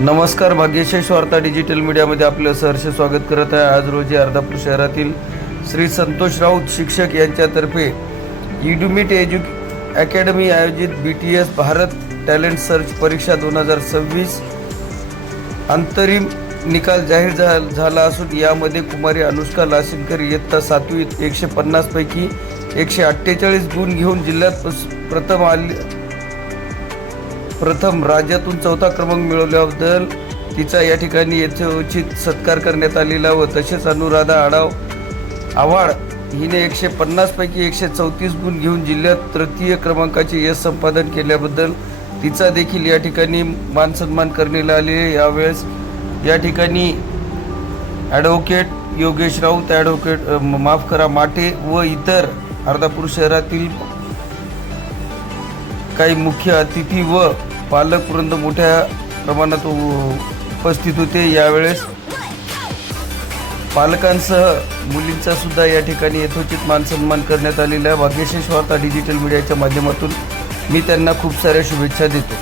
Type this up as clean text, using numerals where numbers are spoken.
नमस्कार, भाग्यशेष वार्ता डिजिटल मीडियामध्ये आपलं सहर्ष स्वागत करत आहे। आज रोजी अर्धापूर शहरातील श्री संतोष राऊत शिक्षक यांच्यातर्फे इडुमिट अकॅडमी आयोजित BTS भारत टॅलेंट सर्च परीक्षा 2026 अंतरिम निकाल जाहीर झाला असून यामध्ये कुमारी अनुष्का लासिनकर इयत्ता 7वीत 150 पैकी 148 गुण घेऊन जिल्ह्यात प्रथम राज्यातून चौथा क्रमांक मिळवल्याबद्दल तिचा या ठिकाणी यथोचित सत्कार करण्यात आलेला व तसेच अनुराधा आव्हाड हिने 150 पैकी 134 गुण घेऊन जिल्ह्यात तृतीय क्रमांकाचे यश संपादन केल्याबद्दल तिचा देखील या ठिकाणी मान सन्मान करण्यात आले। यावेळेस या ठिकाणी ॲडव्होकेट योगेश राऊत, माटे व इतर अर्धापूर शहरातील काही मुख्य अतिथी व पालक वृंद मोठ्या प्रमाणात उपस्थित होते। यावेळेस पालकांसह मुलींचा सुद्धा या ठिकाणी यथोचित मान सन्मान करण्यात आलेला आहे। भाग्यशेष वार्ता डिजिटल मीडियाच्या माध्यमातून मी त्यांना खूप साऱ्या शुभेच्छा देतो।